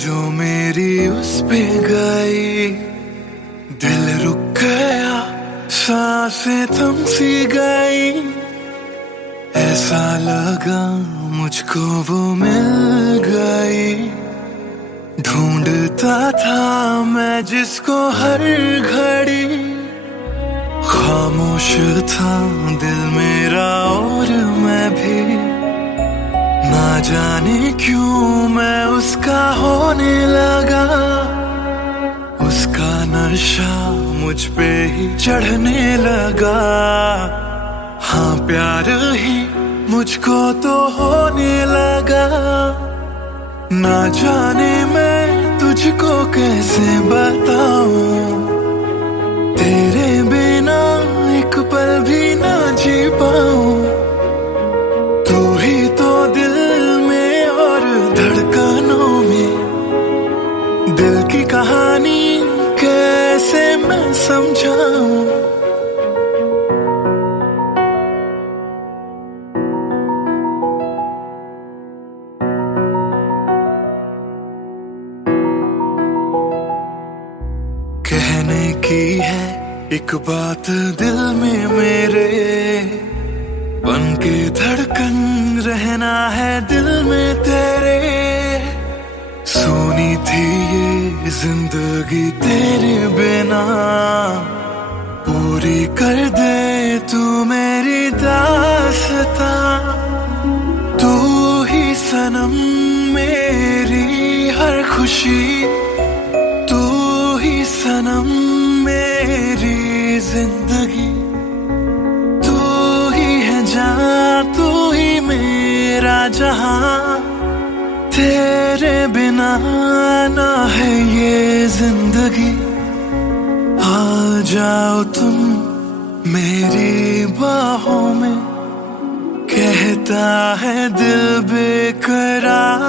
जो मेरी उस पे गई, दिल रुक गया, सांसें थम सी गई। ऐसा लगा मुझको वो मिल गई। ढूंढता था मैं जिसको हर घड़ी, खामोश था दिल मेरा और मैं भी। ना जाने क्यों मैं उसका होने लगा, उसका नशा मुझ पे ही चढ़ने लगा। हाँ प्यार ही मुझको तो होने लगा। ना जाने मैं तुझको कैसे बताऊं, तेरे बिना एक पल भी ना जी पाऊं। तू ही तो दिल में और धड़कनों में, दिल की कहानी कैसे मैं समझाऊं। कहने की है एक बात दिल में मेरे, बन के धड़कन रहना है दिल में तेरे। सुनी थी ये जिंदगी तेरे बिना, पूरी कर दे तू मेरी दास्तां। तू ही सनम मेरी हर खुशी, तू ही सनम मेरी जिंदगी। तू ही है जान, तू ही मेरा जहां। तेरे बिना ना है ये जिंदगी। आ जाओ तुम मेरी बाहों में, कहता है दिल बेकरार।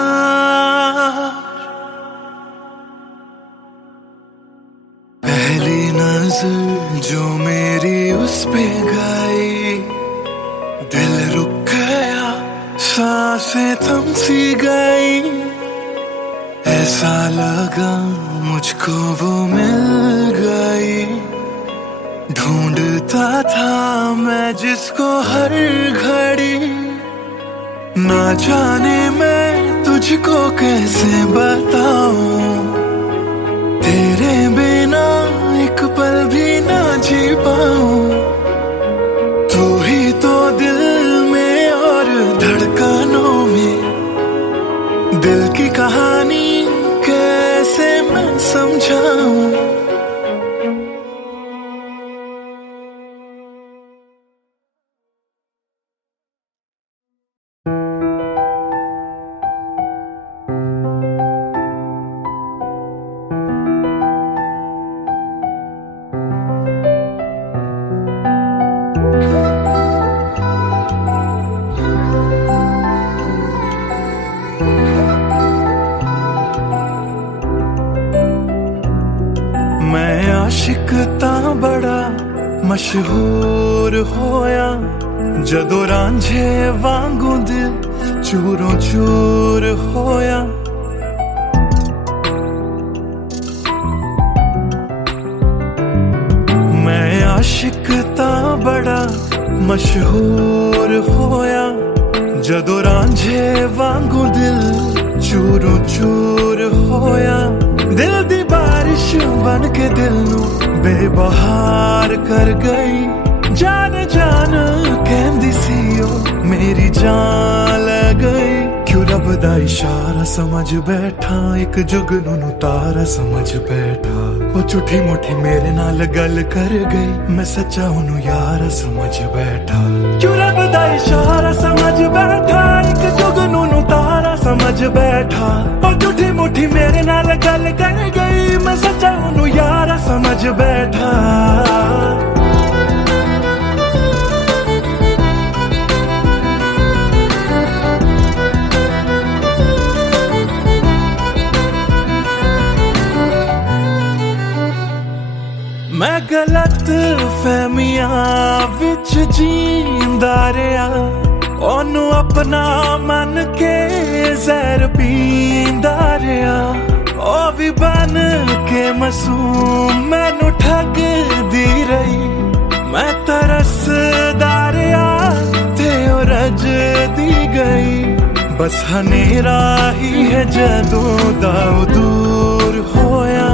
पहली नजर जो मेरी उस पे गई, दिल रुक गया, सांसें थम सी गई। ऐसा लगा मुझको वो मिल गई। ढूंढता था मैं जिसको हर घड़ी, ना जाने मैं तुझको कैसे बताऊं। तेरे बिना एक पल भी ना जी पाऊं। तू ही तो दिल में और धड़कनों में, दिल की कहानी कैसे मैं समझाऊं। मैं आशिक तां बड़ा मशहूर होया, जदों रांझे वांगू दिल चूरों चूर होया। मैं आशिक तां बड़ा मशहूर होया, जदों रांझे वांगू दिल चूरों चूर होया। दिल दी बारिश बन के दिल नू बेबहार कर गई। जान जान कहंदी सी ओ मेरी जान ले गई। क्यों रब दा इशारा समझ बैठा, एक जुगनू तारा समझ बैठा। वो झूठी मुठी मेरे नाल गल कर गई, मैं सच्चा ओनू यार समझ बैठा। क्यों रब दा इशारा समझ बैठा, एक जुगनू तारा समझ बैठा। वो झूठी मुठी मेरे नाल गल कर गई, मैं सच्चा ओनू यार समझ बैठा। मैं गलत फहमियां विच जींदा रहा, ओनू अपना मन के जहर पींदा रहा। ਉਹ ਵੀ ਬਨ ਕੇ ਮਾਸੂਮ ਮੈਨੂੰ ਠੱਗ ਦੀ ਰਹੀ ਮੈਂ ਤਰਸਦਾ ਰਿਹਾ ਤੇ ਉਹ ਰੱਜਦੀ ਗਈ ਬਸ ਹਨੇਰਾ ਹੀ ਹੈ ਜਦੋਂ ਦਾ ਉਹ ਦੂਰ ਹੋਇਆ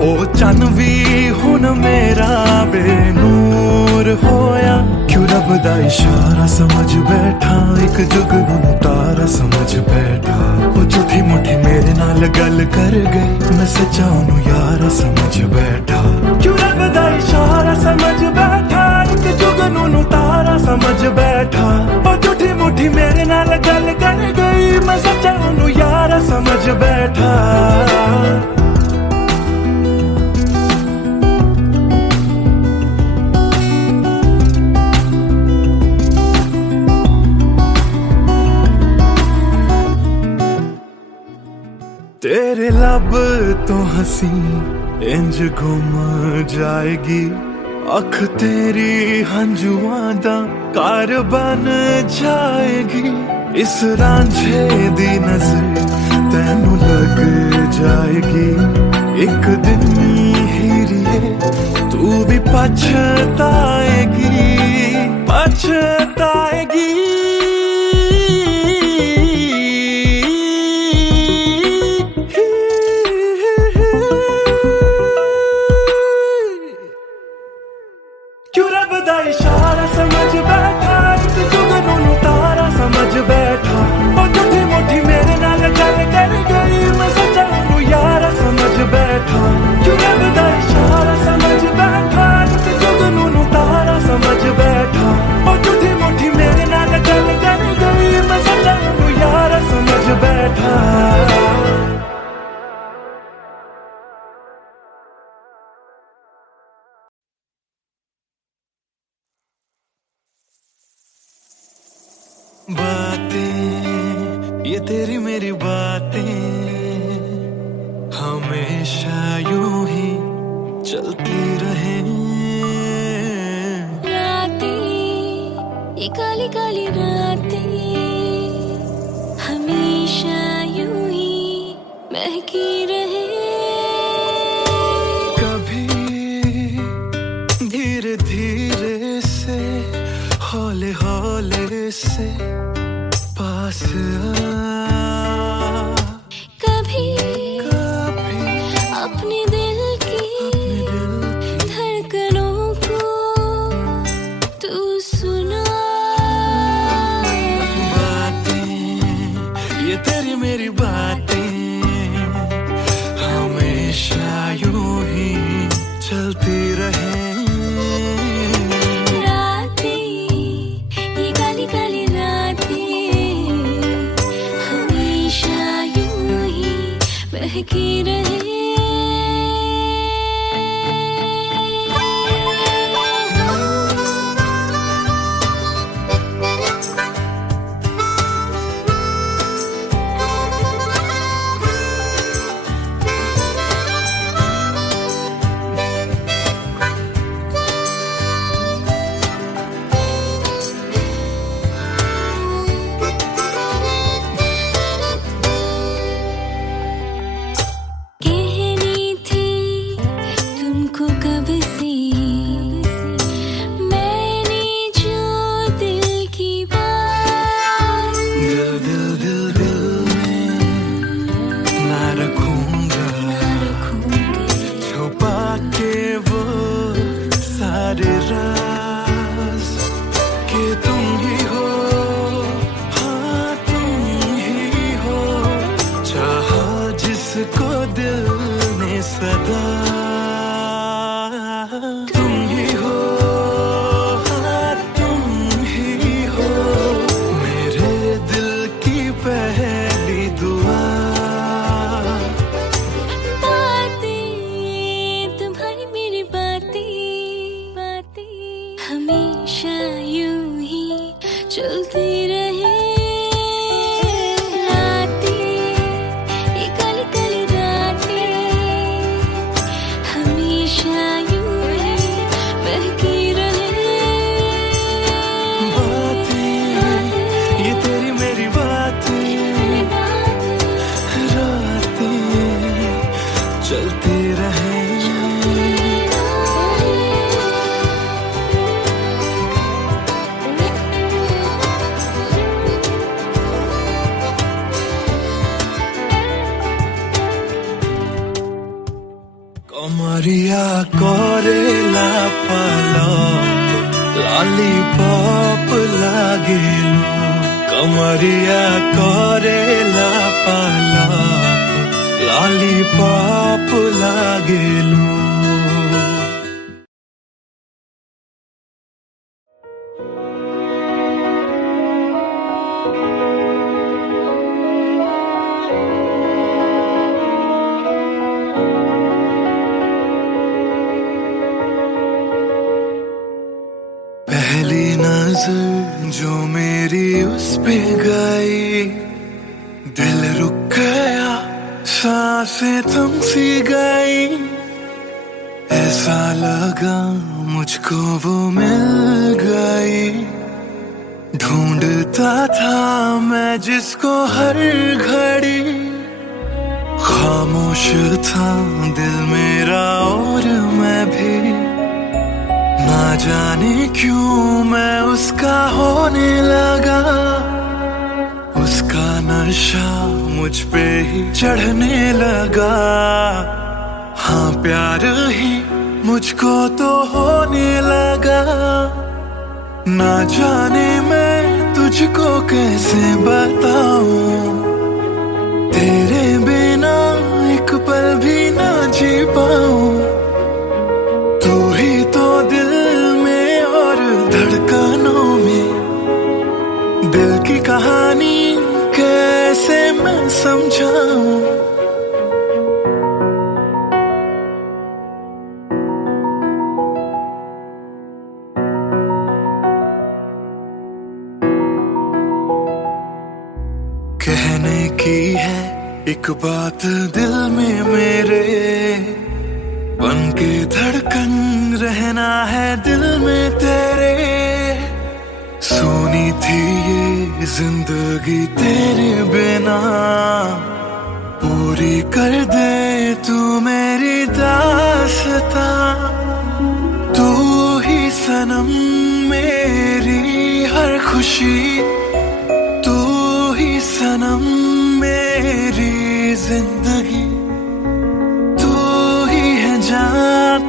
ਉਹ ਚੰਨ ਵੀ ਹੁਣ ਮੇਰਾ ਬੇਨੂਰ ਹੋਇਆ ਕਿਉਂ ਰੱਬ ਦਾ ਇਸ਼ਾਰਾ ਸਮਝ ਬੈਠਾ ਇੱਕ ਜੁਗਨੂੰ ਤਾਰਾ ਸਮਝ ਬੈਠਾ ਉਹ ਝੂਠੀ ਮੁੱਠੀ ਮੇਰੇ ਨਾਲ ਗੱਲ ਕਰ ਗਈ ਮੈਂ ਸੱਚਾ ਉਹਨੂੰ ਯਾਰਾ ਸਮਝ ਬੈਠਾ ਕਿਉਂ ਰੱਬ ਦਾ ਇਸ਼ਾਰਾ ਸਮਝ ਬੈਠਾ ਇੱਕ ਜੁਗਨੂੰ ਤਾਰਾ ਸਮਝ ਬੈਠਾ ਉਹ ਝੂਠੀ ਮੁੱਠੀ ਮੇਰੇ ਨਾਲ ਗੱਲ ਕਰ ਗਈ ਮੈਂ ਸੱਚਾ ਉਹਨੂੰ ਯਾਰਾ ਸਮਝ ਬੈਠਾ तेरे लब तो हंसी इंज गुम जाएगी अख तेरी हंजुआं दा घर बन जाएगी इस रांझे दी नजर तैनू लग जाएगी एक दिन हीरिए तू भी पछताएगी पछताएगी इशारा समझ बैठा एक जुगनू तारा समझ बैठा और झूठी मुट्ठी मेरे नाल गल कर गई मैं सच्चा नू यारा समझ बैठा क्यों रब दा इशारा समझ बैठा एक जुगनू तारा समझ बैठा और झूठी मुट्ठी मेरे नाल गल कर गई मैं सच्चा नू यारा समझ बैठा बातें ये तेरी मेरी बातें हमेशा यूं ही चलती रहे रातें ये काली काली रातें हमेशा यूं ही महकी रहे कभी धीरे धीरे से हौले हौले से पास कभी अपने दिल की धड़कनों को तू सुना बातें ये तेरी मेरी बातें हमेशा यूं ही चलती रहे महकी रहे को दिल ने सदा तुम ही हो हाँ तुम ही हो मेरे दिल की पहली दुआ बातें तुम्हारी मेरी कमरिया कोरेला पालप लॉलीपॉप लागेलू कमरिया कोरेला पालप लॉलीपॉप लागेलू पहली नजर जो मेरी उस पे गई दिल रुक गया सांसें थम सी गई ऐसा लगा मुझको वो मिल गई ढूंढता था मैं जिसको हर घड़ी खामोश था दिल मेरा और मैं भी ना जाने क्यों मैं उसका होने लगा उसका नशा मुझ पे ही चढ़ने लगा हाँ प्यार ही मुझको तो होने लगा ना जाने मैं तुझको कैसे बताऊं तेरे बिना एक पल भी ना जी पाऊं तू ही तो दिल में और धड़कनों में दिल की कहानी कैसे मैं समझाऊं कहने की है एक बात दिल में मेरे बन के धड़कन रहना है दिल में तेरे सुनी थी ये जिंदगी तेरे बिना पूरी कर दे तू मेरी दास्तां तू ही सनम मेरी हर खुशी तू ही सनम मेरी जिंदगी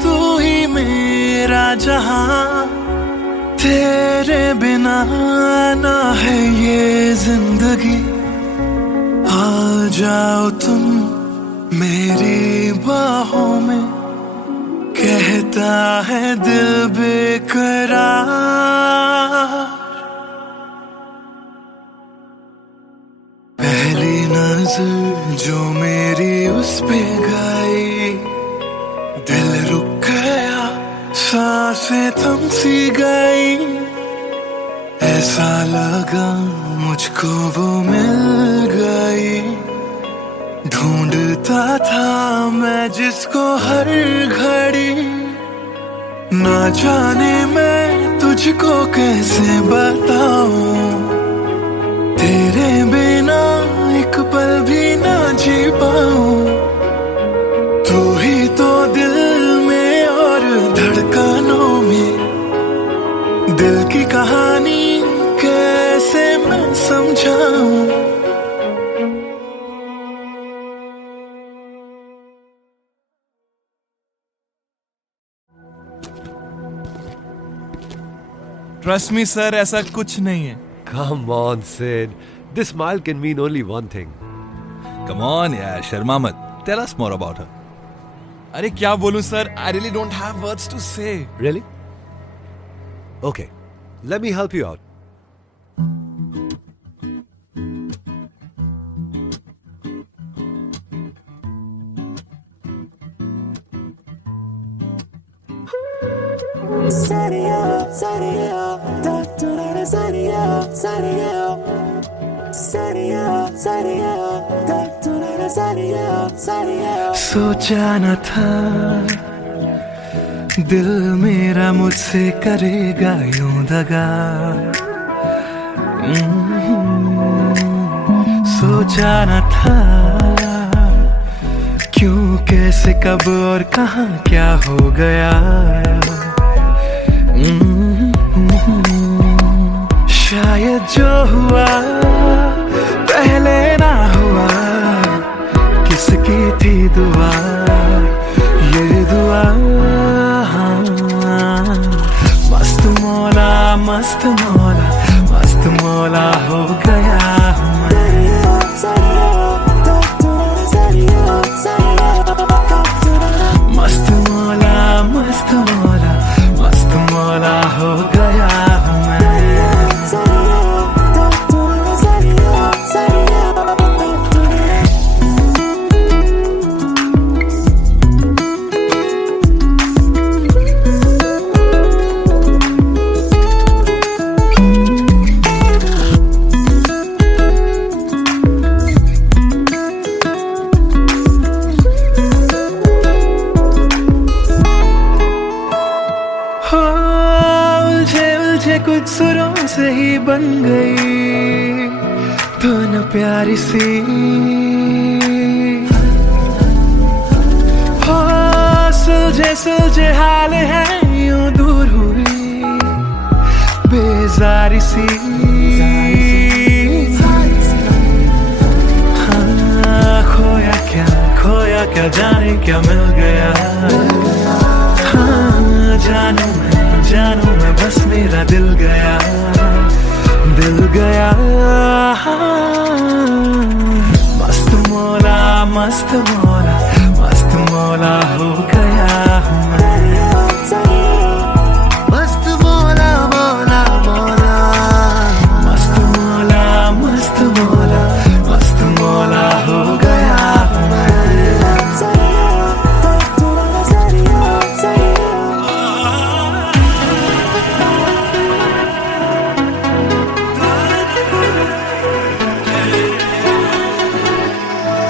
तू ही मेरा जहां तेरे बिना ना है ये जिंदगी आ जाओ तुम मेरी बाहों में कहता है दिल बेकरार पहली नजर जो मेरी उस पे गई दिल रुक गया सांसें थम सी गई ऐसा लगा मुझको वो मिल गई ढूंढता था मैं जिसको हर घड़ी ना जाने मैं तुझको कैसे बताऊं तेरे बिना एक पल भी ना जी पाऊं तू ही तो दिल में और धड़कनों में दिल की कहानी कैसे मैं समझाऊं ट्रस्ट मी सर ऐसा कुछ नहीं है Come on, Sid. This smile can mean only one thing. Come on यार शर्मा मत tell us more about her अरे क्या बोलूं sir I really don't have words to say Really? Okay. Let me help you out. सोचा न था दिल मेरा मुझसे करेगा यूं दगा सोचा न था क्यों कैसे कब और कहां क्या हो गया शायद जो हुआ पहले ना हुआ किसकी थी दुआ ये दुआ कुछ सुरों से ही बन गई धुन प्यारी सी। हो सुलझे हाल है यूं दूर हुई बेजारी सी। हाँ खोया क्या जाने क्या मिल गया। हाँ जानू मैं बस मेरा दिल गया। मस्त मौला हो गया हूँ मैं। मस्त मौला हो गया हूँ मैं।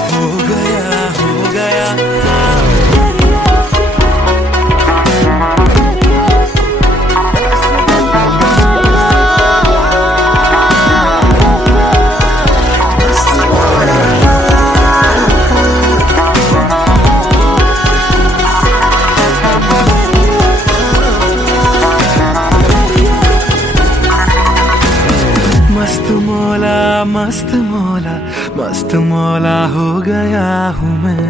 हो गया मस्त मौला हो गया हूँ मैं।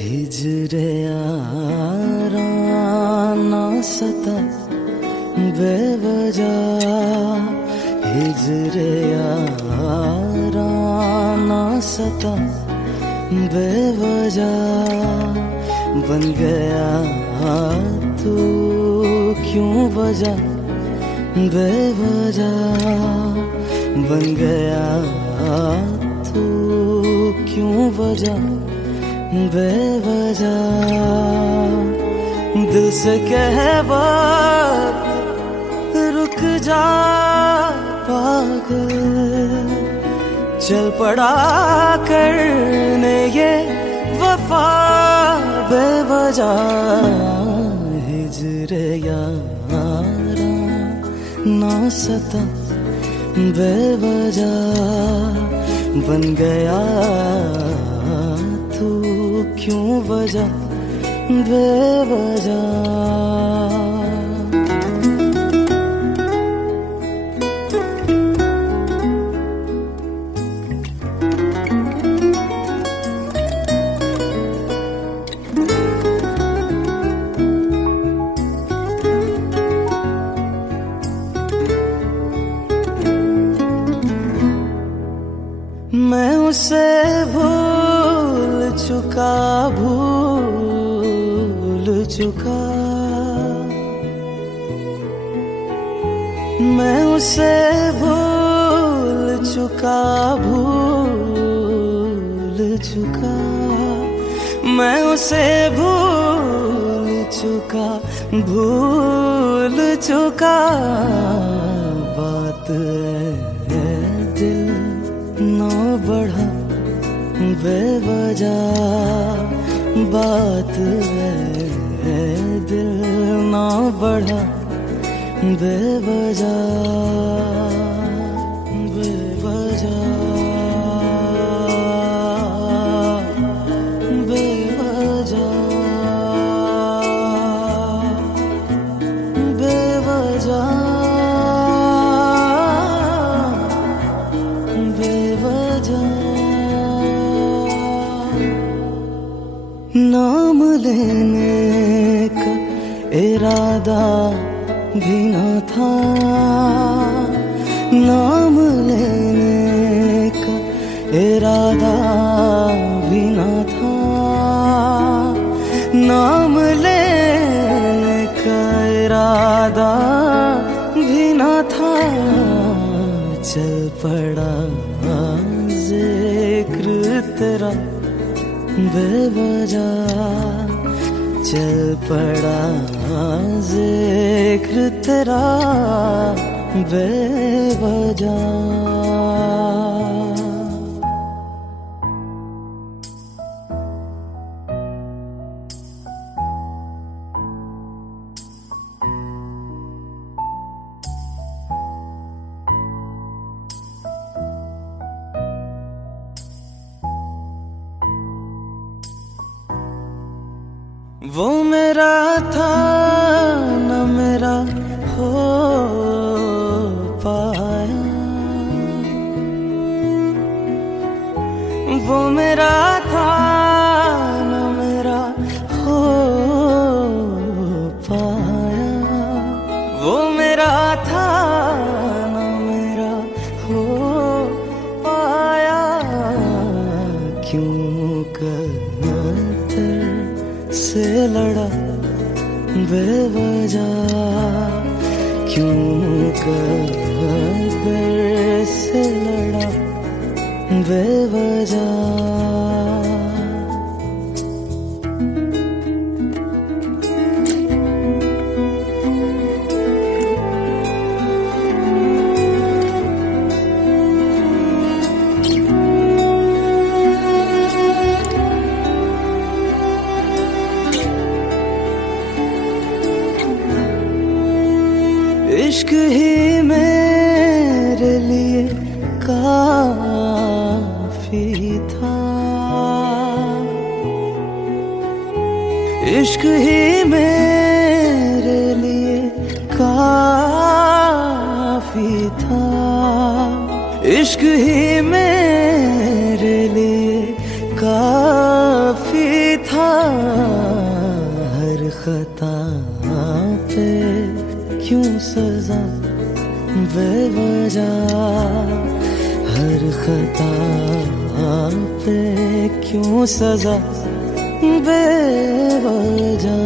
हिजरे याराना सता बेवजह। हिजरे याराना सता बेवजह। बन गया तू क्यों वजह बेवजह। बन गया तू क्यों वजह बेवजह। दिल से कह वक्त रुक जा पागल। चल पड़ा करने ये वफा बेवजह। हिजरे यारा ना सता बेवजह। बन गया तू क्यों वजह बेवजह। मैं उसे भूल चुका। मैं उसे भूल चुका। मैं उसे भूल चुका। बात है दिल ना बढ़ा बेवजह। बात है दिल ना बढ़ा बेवजह। नाम लेने का इरादा भी न था। नाम लेने का इरादा भी न था। नाम लेने का बेवजह चल पड़ा जिक्र तेरा बेवजह। वो मेरा था न मेरा हो पाया, वो मेरा था न मेरा हो पाया, वो मेरा था न मेरा हो पाया। क्यों कर से लड़ा बेवजह, क्यों कर से लड़ा बेवजह। इश्क ही मेरे लिए काफी था, इश्क ही मेरे लिए काफी था, इश्क ही मेरे लिए काफी था। हर खता पे क्यों सजा बेवजह, हर खता पे क्यों सजा बेवजह।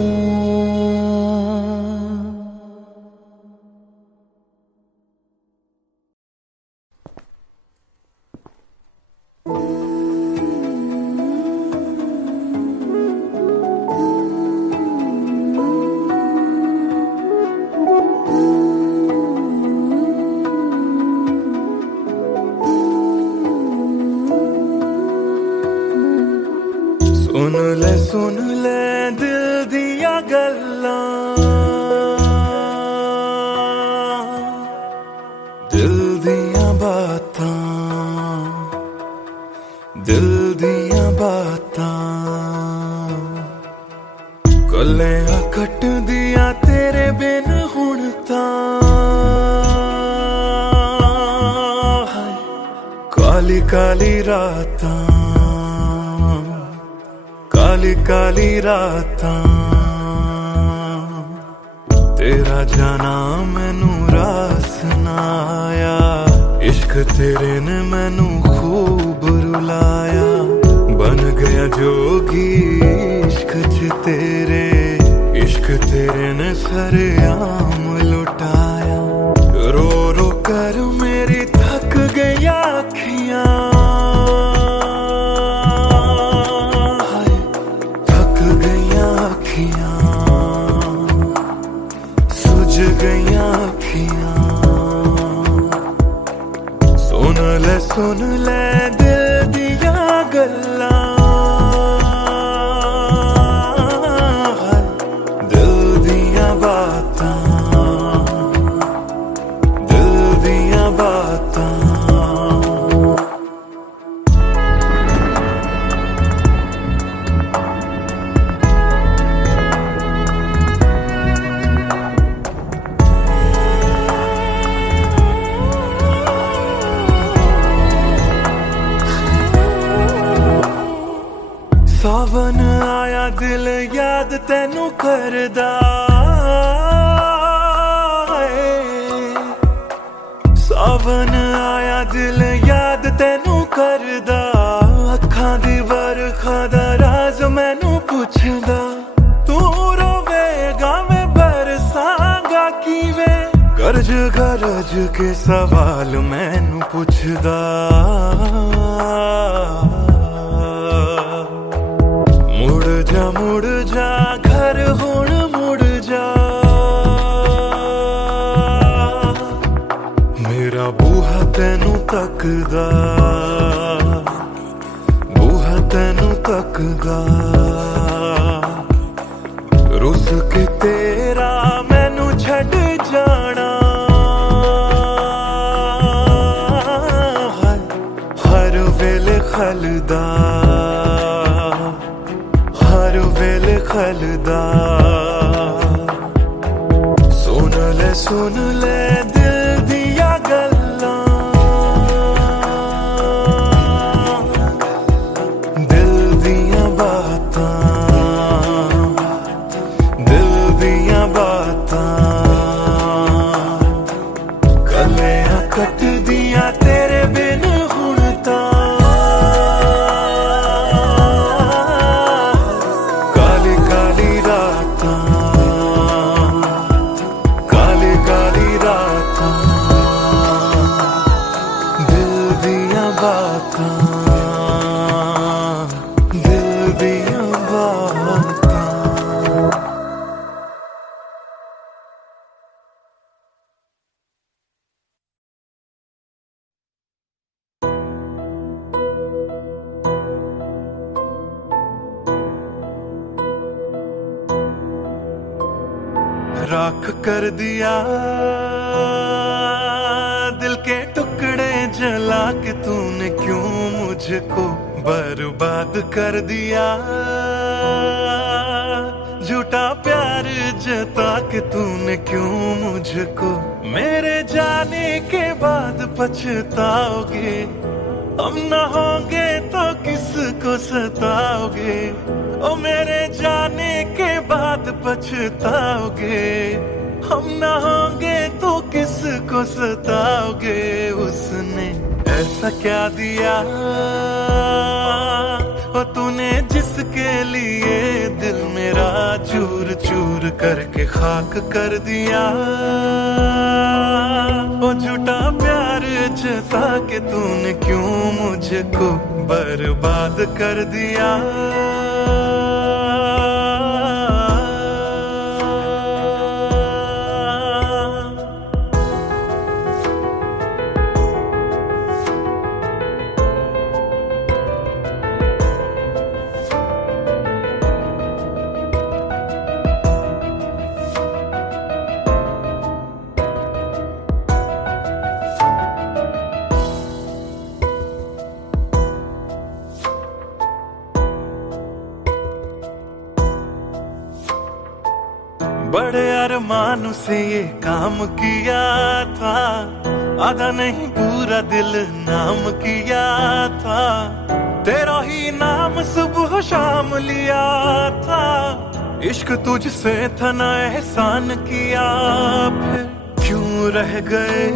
सुन ले दिल दिया गल्लां, दिल दिया बातां, दिल दिया बातां। गल्लां कट दिया तेरे बिन हुण तां, काली काली रातां, काली काली रातां। तेरा जाना मैनू रास ना आया, इश्क तेरे ने मैनू खूब रुलाया। बन गया जोगी इश्क च तेरे, इश्क तेरे ने सरेआम लुटाया। रो रो कर मेरी थक गई अखियां, सुझ गईयां अखियां। सुन ले दिल दिया गल्लां, दिल दिया बातां, दिल दिया बातां। सावन आया दिल याद तैनू करदा, सावन आया दिल याद तैनू करदा। अखां दी बरखा दा राज मैनू पुछदा, तू रोवेगा मैं बरसांगा किवें। गरज गरज के सवाल मैनू पुछदा, मुड़ जा घर हुण मुड़ जा मेरा बूहा तैनू तकदा बूहा तैनू तकदा रुस के तेरा मैनू छड़ जाना हर वेले खलदा हर वेले खलदा सुन ले दिल दिया गल्लां दिल दिया बातां दिल दिया बातां कलियां कट दिया तेरे बिन हुण तां काली काली रातां काली काली रातां दिल दिया बातां दिल दिया बातां राख कर दिया दिल के टुकड़े जला के तूने क्यों मुझको बर्बाद कर दिया झूठा प्यार जता के तूने क्यों मुझको मेरे जाने के बाद पछताओगे हम न होंगे तो किसको सताओगे ओ मेरे जाने के बाद पछताओगे हम न होंगे तो किसको सताओगे उसने ऐसा क्या दिया ओ तूने जिसके लिए दिल मेरा चूर चूर करके खाक कर दिया ओ झूठा प्यार जता के तूने क्यों मुझको बर्बाद कर दिया बड़े अरमान से ये काम किया था आधा नहीं पूरा दिल नाम किया था तेरा ही नाम सुबह शाम लिया था इश्क तुझसे था ना एहसान किया फिर क्यों रह गए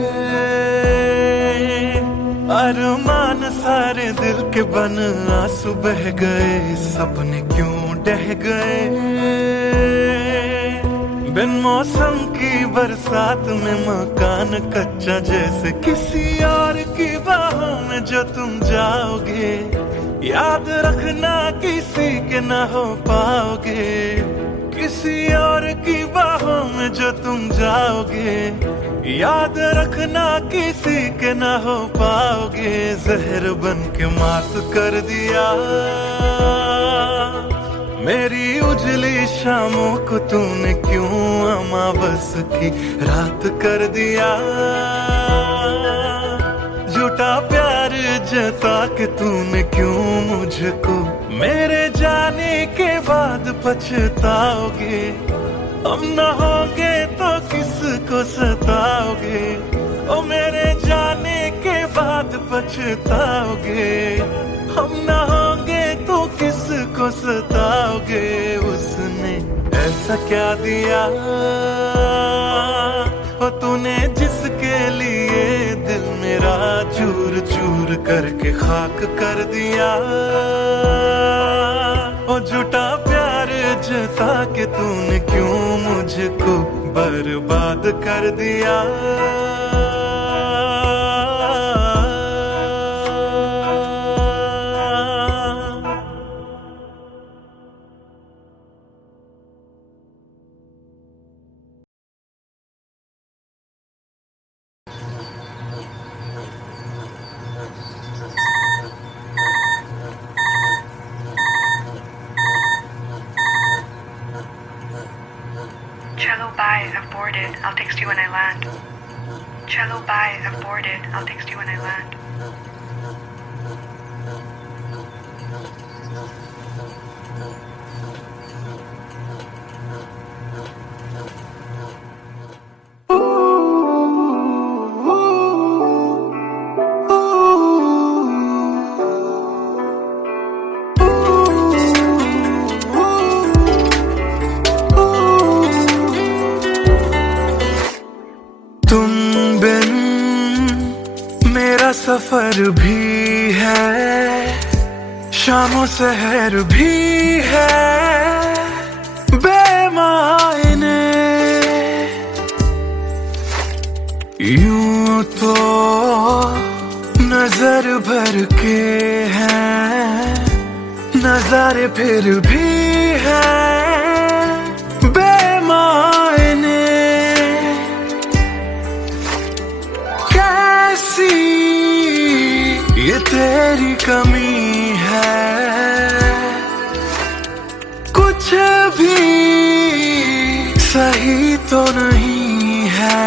अरमान सारे दिल के बन आंसू बह गए सपने क्यों ढह गए बिन मौसम की बरसात में मकान कच्चा जैसे किसी और की बाहों में जो तुम जाओगे याद रखना किसी के ना हो पाओगे किसी और की बाहों में जो तुम जाओगे याद रखना किसी के ना हो पाओगे जहर बन के मात कर दिया मेरी उजली शामों को तूने क्यों अमावस की रात कर दिया झूठा प्यार जता के तूने क्यों मुझको मेरे जाने के बाद पछताओगे हम न होंगे तो किसको सताओगे ओ मेरे जाने के बाद पछताओगे हम न होंगे तो किसको सताओगे उसने ऐसा क्या दिया ओ तूने जिसके लिए दिल मेरा चूर चूर करके खाक कर दिया ओ झूठा प्यार जता के तूने क्यों मुझको बर्बाद कर दिया boarded. I'll text you when I land. Chalo, bye. I've boarded. I'll text you when I land. तुम बिन मेरा सफर भी है, शामों सहर भी है बेमायने। यूं तो नजर भर के हैं, नजारे फिर भी हैं बेमायने। कैसी ये तेरी कमी है, कुछ भी सही तो नहीं है।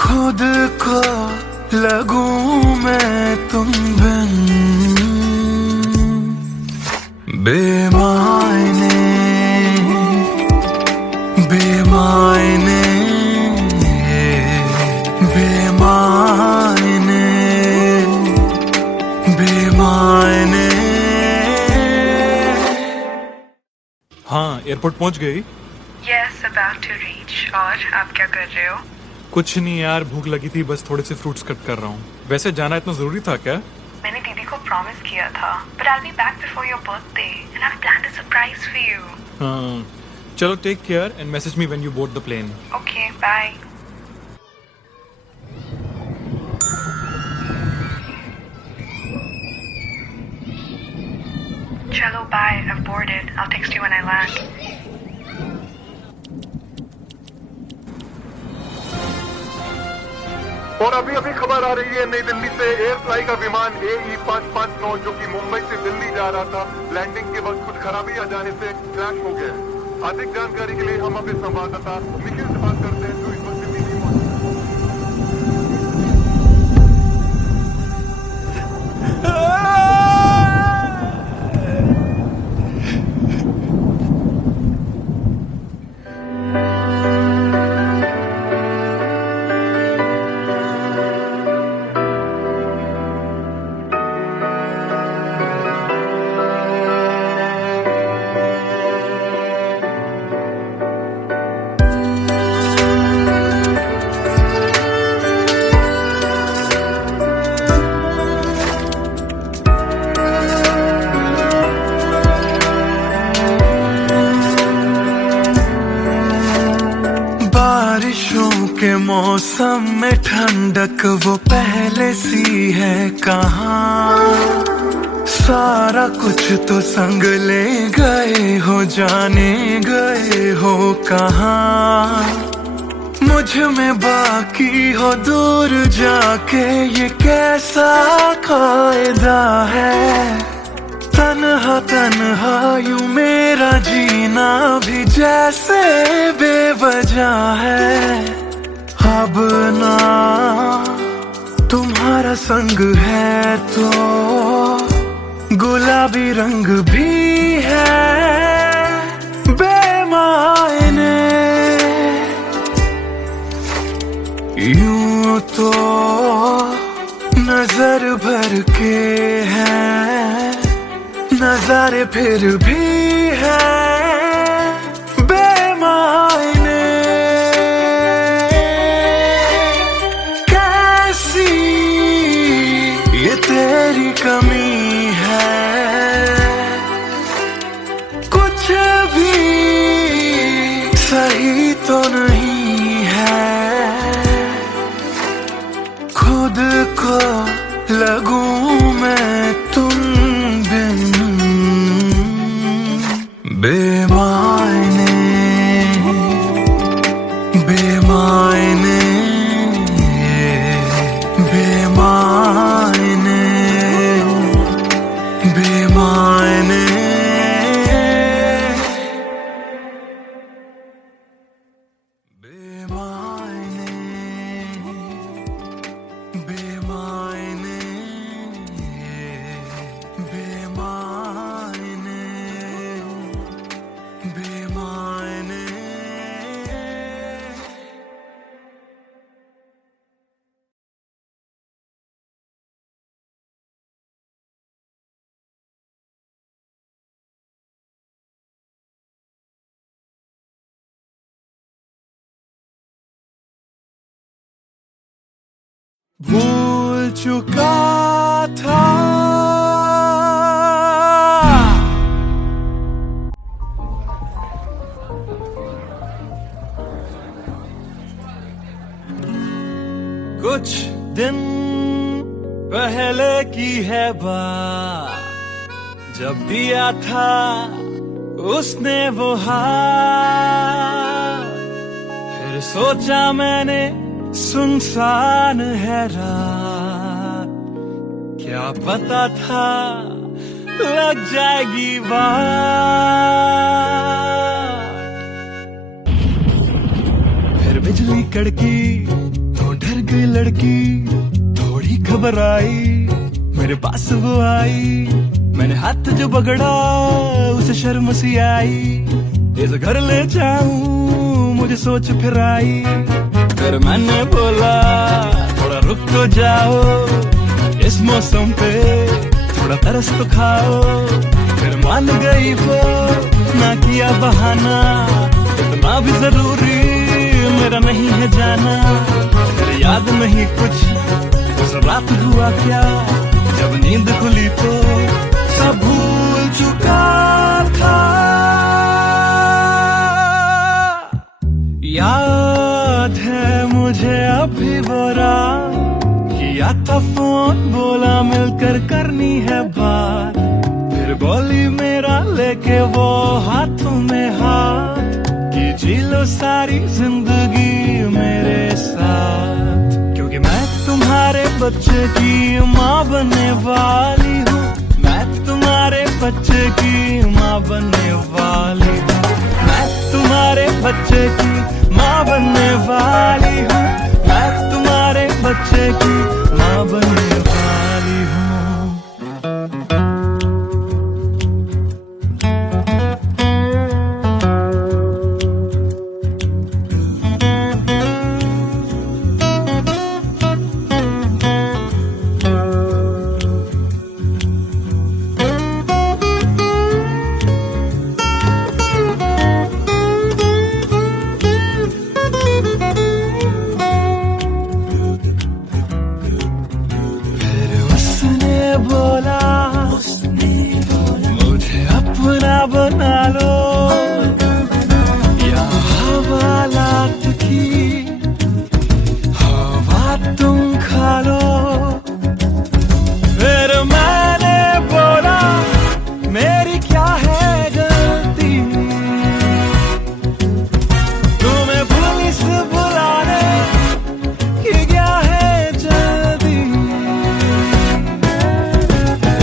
खुद को लगूं मैं तुम बिन बेमायने, बेमायने, बेमायने, बेमायने। हाँ, एयरपोर्ट पहुंच गई। Yes, about to reach. और आप क्या कर रहे हो? कुछ नहीं यार, भूख लगी थी, बस थोड़े से फ्रूट्स कट कर रहा हूँ। वैसे जाना इतना जरूरी था क्या? मैंने दीदी को प्रॉमिस किया था, but I'll be back before your birthday and I've planned a surprise for you. हाँ, चलो take care and message me when you board the plane. Okay, bye. Chalo, bye. I've boarded. I'll text you when I land. और अभी अभी खबर आ रही है नई दिल्ली से, एयर फ्लाई का विमान AE559 जो कि मुंबई से दिल्ली जा रहा था, लैंडिंग के वक्त कुछ खराबी आ जाने से क्रैश हो गया है। अधिक जानकारी के लिए हम अपने संवाददाता निखिल से बात करते हैं जो इस वक्त दिल्ली में मौजूद के मौसम में ठंडक वो पहले सी है कहाँ। सारा कुछ तो संग ले गए हो, जाने गए हो कहाँ। मुझ में बाकी हो दूर जाके, ये कैसा कायदा है। तन्हा तन्हा यूं मेरा जीना भी जैसे बेवजह है। अब ना तुम्हारा संग है तो गुलाबी रंग भी है बेमायने। यूं तो नजर भर के हैं, नजारे फिर भी हैं बेमायने। कैसी ये तेरी कमी है, कुछ भी सही तो नहीं है। खुद को लगूं मैं तुम बिन बेमायने, बेमायने, बेमायने, बेमायने। भूल चुका था। कुछ दिन पहले की है बात, जब दिया था उसने वो हाथ। फिर सोचा मैंने सुनसान है रात, क्या पता था लग जाएगी बात। फिर बिजली कड़की तो डर गई लड़की, थोड़ी घबराई मेरे पास वो आई। मैंने हाथ जो पकड़ा उसे शर्म सी आई, इस घर ले जाऊं मुझे सोच फिर आई। फिर मैंने बोला थोड़ा रुक तो जाओ, इस मौसम पे थोड़ा तरस तो खाओ। फिर मान गई वो, ना किया बहाना, इतना भी जरूरी मेरा नहीं है जाना। फिर याद नहीं कुछ उस रात हुआ क्या, जब नींद खुली तो सब भूल चुका था। याद है मुझे अभी वो रात, किया था फोन बोला मिलकर करनी है बात। फिर बोली मेरा लेके वो हाथों में हाथ, कि जी लो सारी जिंदगी मेरे साथ। क्योंकि मैं तुम्हारे बच्चे की माँ बनने वाली हूँ, मैं तुम्हारे बच्चे की माँ बनने वाली हूँ। मैं तुम्हारे बच्चे की माँ बनने वाली हूँ, मैं तुम्हारे बच्चे की माँ बनने वाली हूँ। मुझे अपना बना लो, या हवालात की हवा तुम खा लो। फिर मैंने बोला मेरी क्या है गलती, तुम्हें पुलिस बुलाने की क्या है जल्दी।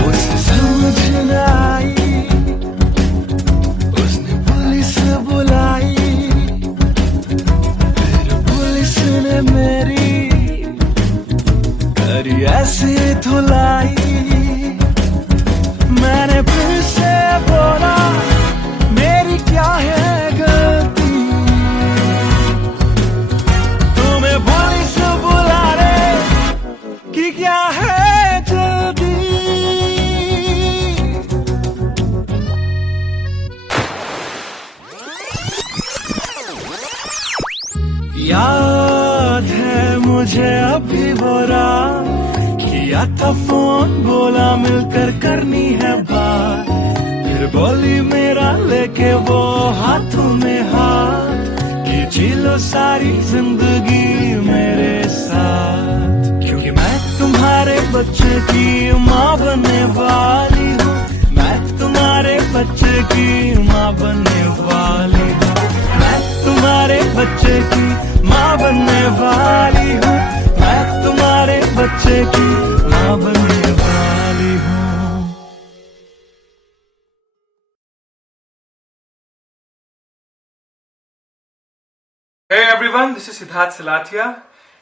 उसे समझ न आई, उसने पुलिस बुलाई। फिर पुलिस ने मेरी करी ऐसी धुलाई। मैंने फिर से बोला मेरी क्या है गलती, तुम्हें पुलिस बुलाने की क्या है जल्दी। याद है मुझे अभी वो रात, किया था फोन बोला मिलकर करनी है बात। फिर बोली मेरा लेके वो हाथों में हाथ, कि जी लो सारी जिंदगी मेरे साथ। क्योंकि मैं तुम्हारे बच्चे की माँ बनने वाली हूँ, मैं तुम्हारे बच्चे की माँ बनने वाली हूँ। मैं तुम्हारे बच्चे की माँ बनने वाली हूँ, मैं तुम्हारे बच्चे की माँ बनने वाली हूँ। Hey everyone, this is Siddharth Salatia.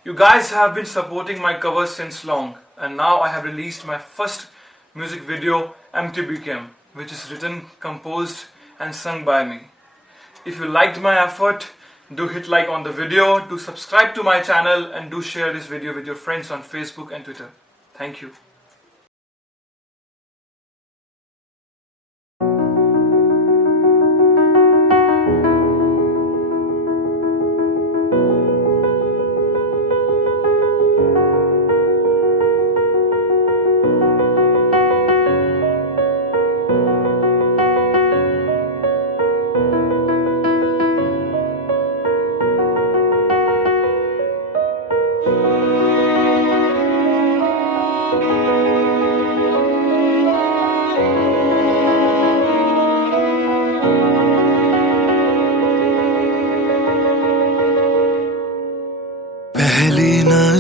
You guys have been supporting my covers since long, and now I have released my first music video, Empty Became, which is written, composed and sung by me. If you liked my effort, do hit like on the video, do subscribe to my channel, and do share this video with your friends on Facebook and Twitter. Thank you.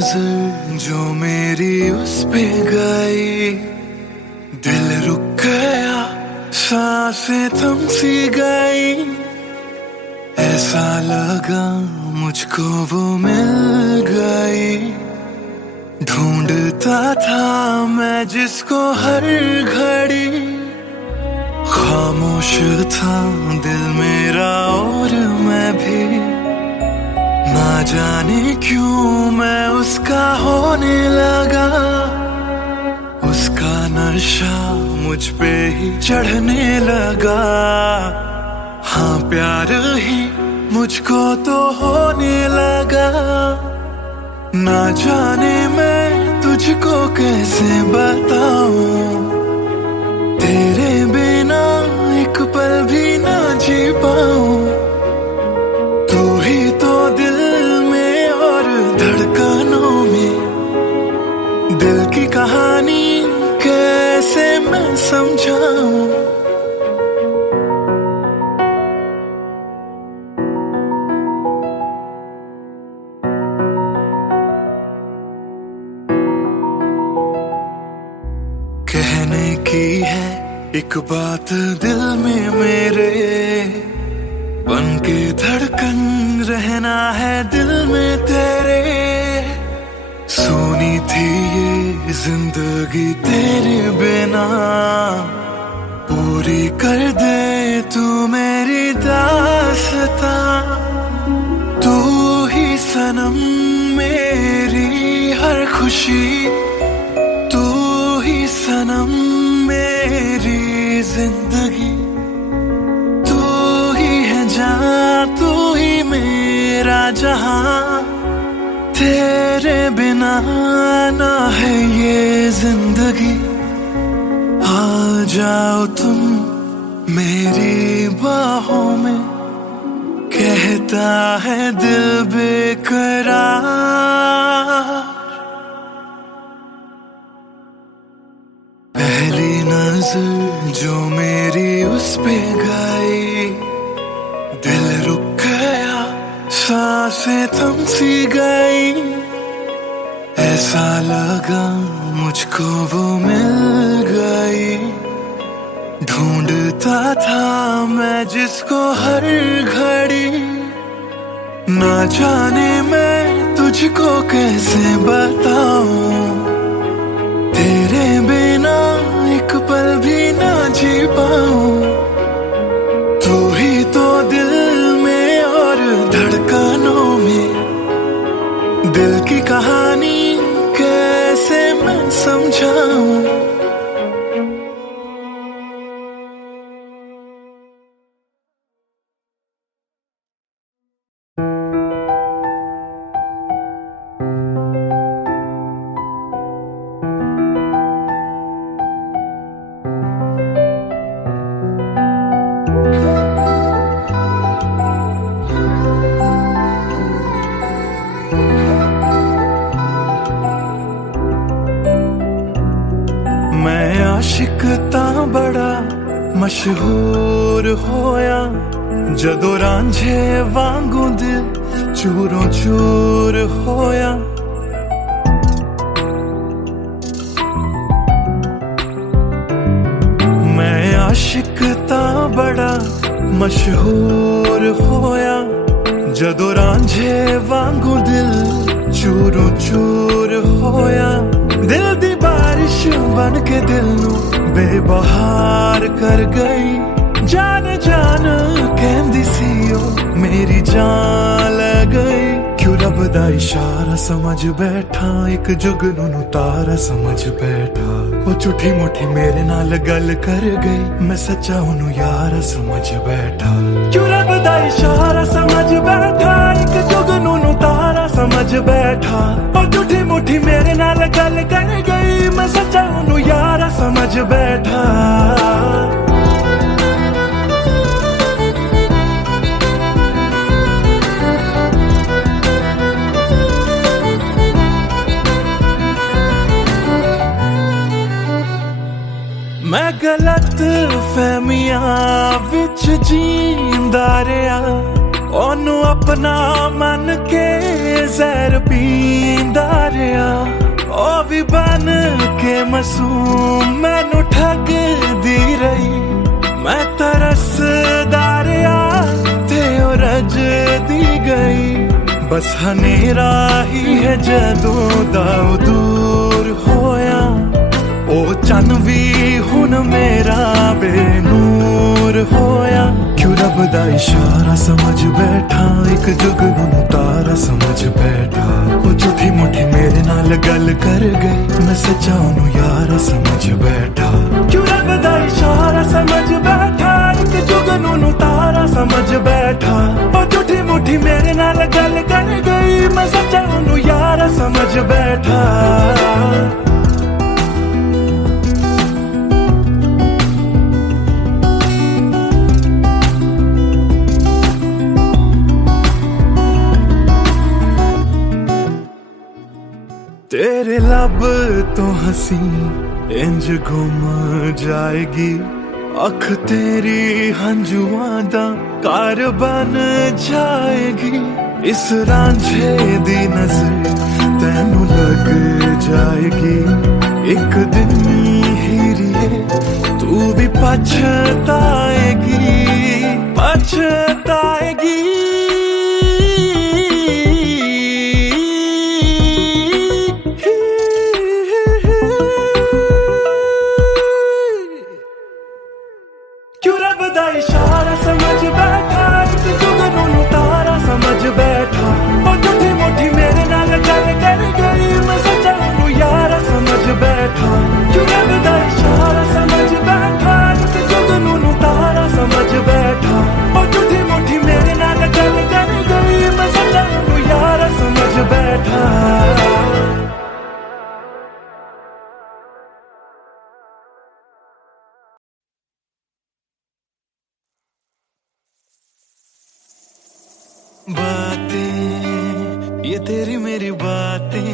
नजर जो मेरी उस पे गई, दिल रुक गया, सांसें थम सी गई। ऐसा लगा मुझको वो मिल गई, ढूंढता था मैं जिसको हर घड़ी। खामोश था दिल मेरा और मैं भी, ना जाने क्यों मैं उसका होने लगा। उसका नशा मुझ पे ही चढ़ने लगा। हाँ प्यार ही मुझको तो होने लगा। ना जाने मैं तुझको कैसे बताऊं, तेरे बिना एक पल भी ना जी पाऊं। तू ही तो दिल में और धड़कनों में, दिल की कहानी कैसे मैं समझाऊं। कहने की है एक बात दिल में मेरे, बन के धड़कन रहना है दिल में तेरे। सोनी थी ये जिंदगी तेरे बिना, पूरी कर दे तू मेरी दास्तां। तू ही सनम मेरी हर खुशी, तू ही सनम मेरी जिंदगी। तू ही है जान, तू ही मेरा जहां। तेरे बिना ना है ये जिंदगी। आ जाओ तुम मेरी बाहों में, कहता है दिल बेकरार। पहली नजर जो मेरी उस पे गई, दिल रुक गया, सांसें थम सी गई। ऐसा लगा मुझको वो मिल गई, ढूंढता था मैं जिसको हर घड़ी। ना जाने मैं तुझको कैसे बताऊं, तेरे बिना एक पल भी ना जी पाऊं। तू ही तो दिल में और धड़कनों में, दिल की कहानी कैसे मैं समझाऊं। मैं आशिक तां बड़ा मशहूर होया, जदों रांझे वांगू दिल चूरों चूर होया। मैं आशिक तां बड़ा मशहूर होया, जदों रांझे वांगू दिल चूरों चूर होया। दिल दी बारिश बन के दिल नू बेबहार कर गई। जान जान कहंदी सी ओ मेरी जान ले गई। क्यों रब दा इशारा समझ बैठा, एक जुगनू तारा समझ बैठा। वो झूठी मुठी मेरे नाल गल कर गई, मैं सच्चा ओनू यार समझ बैठा। क्यों रब दा इशारा समझ बैठा, एक जुगनू तारा समझ बैठा। वो झूठी मुठी मेरे नाल गल कर गई, मैं सच्चा ओनू यार समझ बैठा। मैं गलत फहमियां विच जींदा रहा, ਉਹਨੂੰ ਆਪਣਾ ਮੰਨ ਕੇ ਜ਼ਹਿਰ ਪੀਂਦਾ ਰਿਹਾ ਉਹ ਵੀ ਬਨ ਕੇ ਮਾਸੂਮ ਮੈਨੂੰ ਠੱਗਦੀ ਰਹੀ ਮੈਂ ਤਰਸਦਾ ਰਿਹਾ ਤੇ ਉਹ ਰੱਜਦੀ ਗਈ ਬਸ ਹਨੇਰਾ ਹੀ ਹੈ ਜਦੋਂ ਦਾ ਉਹ ਦੂਰ ਹੋਇਆ ਉਹ ਚੰਨ ਵੀ ਹੁਣ ਮੇਰਾ ਬੇਨੂਰ ਹੋਇਆ ਕਿਉਂ ਰੱਬ ਦਾ ਇਸ਼ਾਰਾ ਸਮਝ ਬੈਠਾ ਇੱਕ ਜੁਗਨੂੰ ਤਾਰਾ ਸਮਝ ਬੈਠਾ ਉਹ ਝੂਠੀ ਮੁੱਠੀ ਮੇਰੇ ਨਾਲ ਗੱਲ ਕਰ ਗਈ ਮੈਂ ਸੱਚਾ ਉਹਨੂੰ ਯਾਰਾ ਸਮਝ ਬੈਠਾ ਕਿਉਂ ਰੱਬ ਦਾ ਇਸ਼ਾਰਾ ਸਮਝ ਬੈਠਾ ਇੱਕ ਜੁਗਨੂੰ ਤਾਰਾ ਸਮਝ ਬੈਠਾ ਉਹ ਝੂਠੀ ਮੁੱਠੀ ਮੇਰੇ ਨਾਲ ਗੱਲ ਕਰ ਗਈ ਮੈਂ ਸੱਚਾ ਉਹਨੂੰ ਯਾਰਾ ਸਮਝ ਬੈਠਾ तेरे लब तो हंसी इंज गुम जाएगी अख तेरी हंजुआं दा घर बन जाएगी इस रांझे दी नजर तैनू लग जाएगी एक दिन हीरिए तू भी पछताएगी पछताएगी इशारा समझ बैठा एक जुगनू तारा समझ बैठा और झूठी मुट्ठी मेरे नाल गल कर गई मैं सच्चा नू यारा समझ बैठा क्यों रब दा इशारा समझ बैठा एक जुगनू तारा समझ बैठा और झूठी मुट्ठी मेरे नाल गल कर गई मैं सच्चा नू यारा समझ बैठा बातें ये तेरी मेरी बातें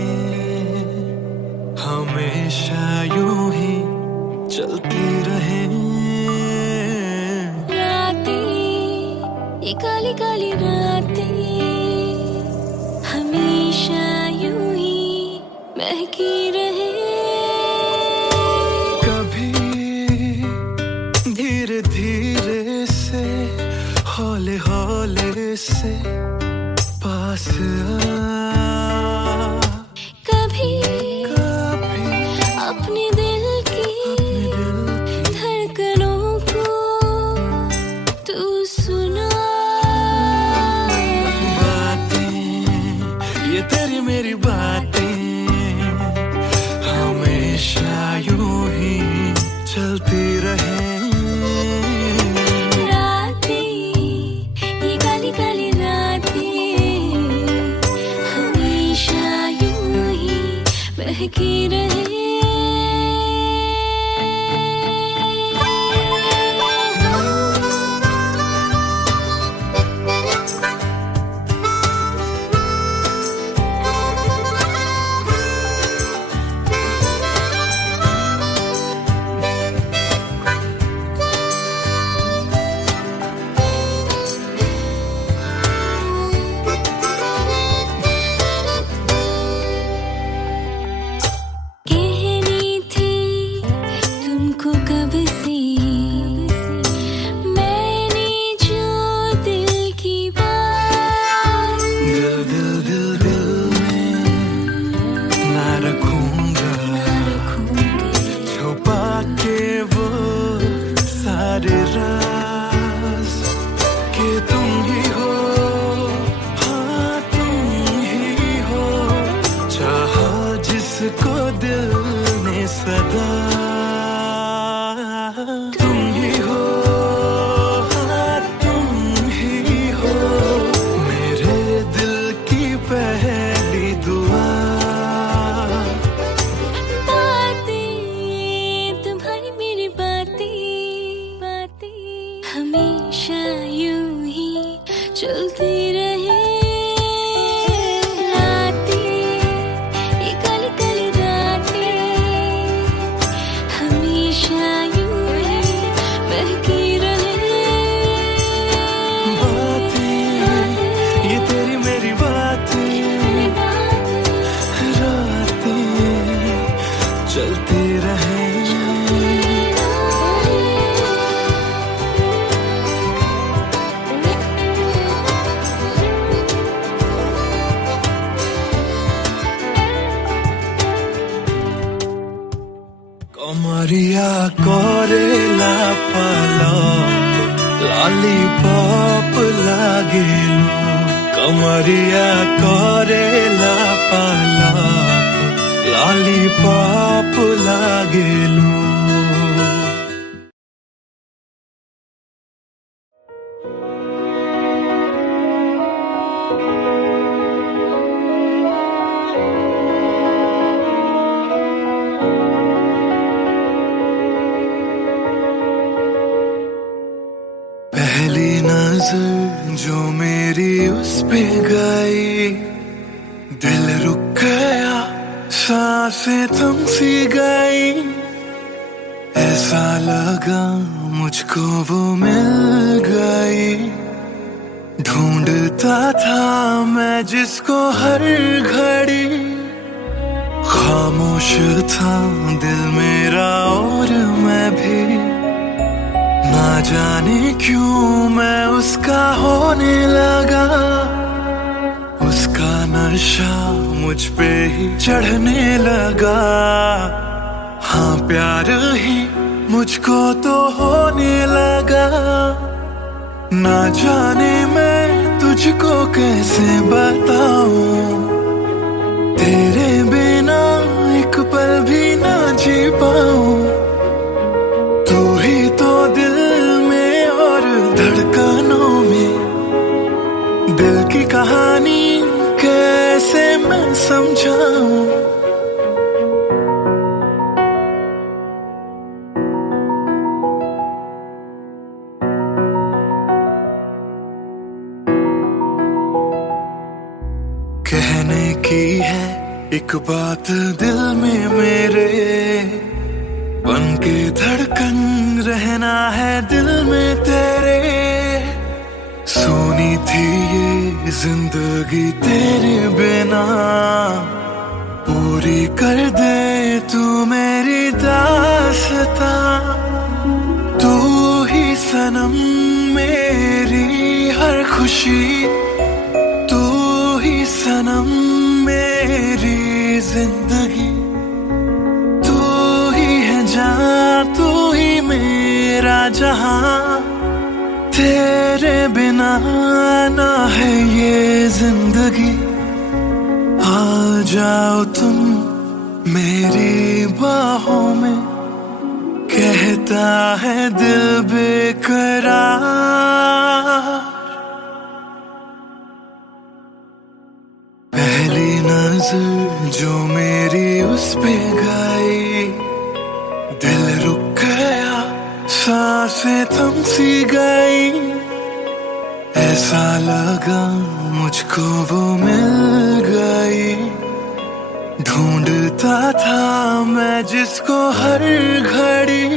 हमेशा यूं ही चलती रहे रातें ये काली काली रातें हमेशा यूं ही महकी रहे कभी धीरे धीरे से हौले हौले से पास कभी अपने दिल की धड़कनों को तू सुना बातें ये तेरी मेरी बातें हमेशा यूं ही चलती रहे महकी रहे जिसको दिल ने सदा तुम ही हो हाँ तुम ही हो मेरे दिल की पहली दुआ बातें तुम्हारी मेरी बातें हमेशा यूं ही चलती रहे लॉलीपॉप लागेलू कमरिया करेला पाला लॉलीपॉप लागेलू पहली नजर जो मेरी उस पे गई दिल रुक गया सांसें थम सी गई ऐसा लगा मुझको वो मिल गई ढूंढता था मैं जिसको हर घड़ी खामोश था दिल मेरा और मैं भी ना जाने क्यों मैं उसका होने लगा उसका नशा मुझ पे ही चढ़ने लगा हाँ प्यार ही मुझको तो होने लगा ना जाने मैं तुझको कैसे बताऊं तेरे बिना एक पल भी ना जी पाऊं तू ही तो दिल में और धड़कनों में दिल की कहानी कैसे मैं समझाऊं कहने की है एक बात दिल में मेरे बन के धड़कन रहना है दिल में तेरे सोनी थी ये जिंदगी तेरे बिना पूरी कर दे तू मेरी दास्तां तू ही सनम मेरी हर खुशी तू ही सनम मेरी जिंदगी तू ही मेरा जहां तेरे बिना ना है ये जिंदगी आ जाओ तुम मेरी बाहों में कहता है दिल बेकरार पहली नजर जो मेरी उस पे गई दिल रुक गया सांसें थम सी गई ऐसा लगा मुझको वो मिल गई ढूंढता था मैं जिसको हर घड़ी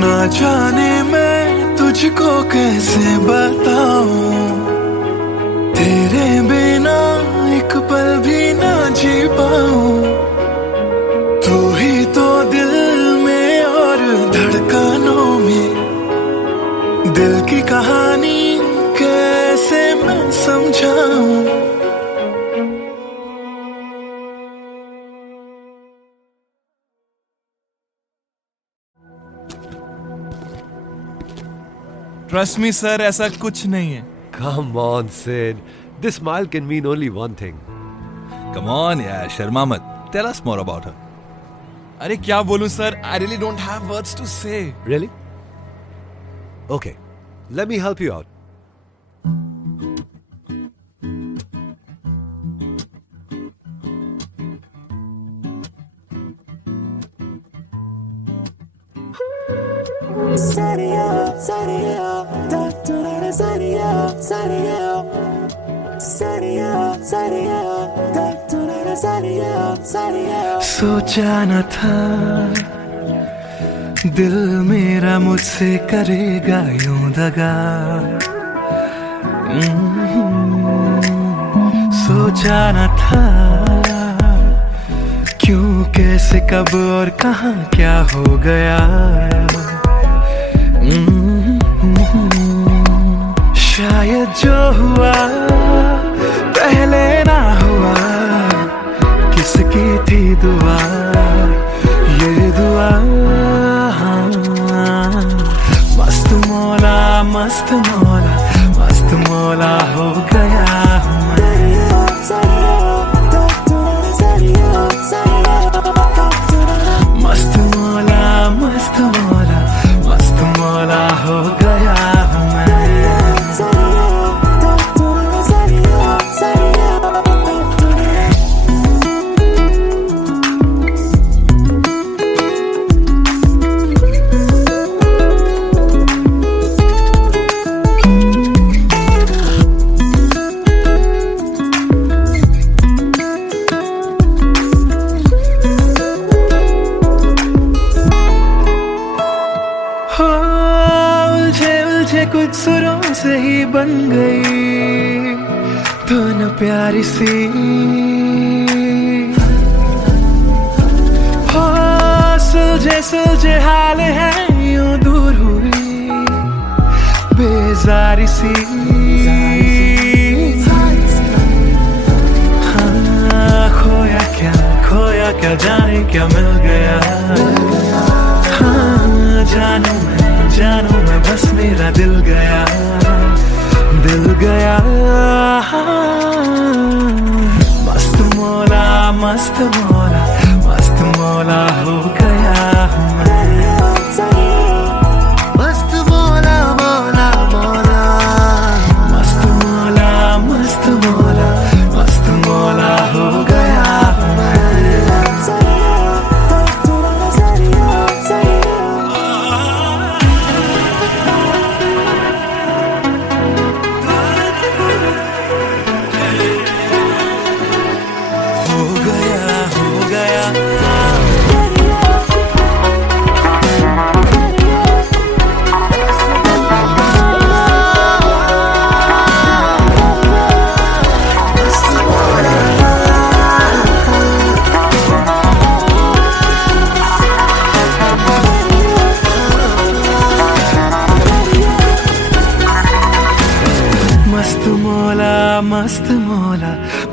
ना जाने मैं तुझको कैसे बताऊं तेरे बिना एक पल भी ना जी पाऊं तू ही तो दिल में और धड़कनों में दिल की कहानी कैसे मैं समझाऊं ट्रस्ट मी सर ऐसा कुछ नहीं है Come on, Sid. This smile can mean only one thing. Come on यार शर्मा मत tell us more about her अरे क्या बोलूं sir I really don't have words to say Really? Okay. Let me help you out. सोचा न था दिल मेरा मुझसे करेगा यूं दगा सोचा न था क्यों कैसे कब और कहां क्या हो गया शायद जो हुआ पहले ना हुआ किसकी थी दुआ ये दुआ मस्त मौला मस्त मौला हो गया हूँ मैं। मस्त मौला हो गया हूँ मैं। उलझे कुछ सुरों से ही बन गई धुन प्यारी सी। हो सुलझे हाल है यूं दूर हुई बेजारी सी। हाँ खोया क्या जाने क्या मिल गया। हाँ जानू मैं बस मेरा दिल गया। मस्त मौला हो गया हूँ मैं। मस्त मौला हो गया हूँ मैं। हो गया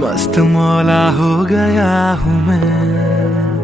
मस्त मौला हो गया हूँ मैं।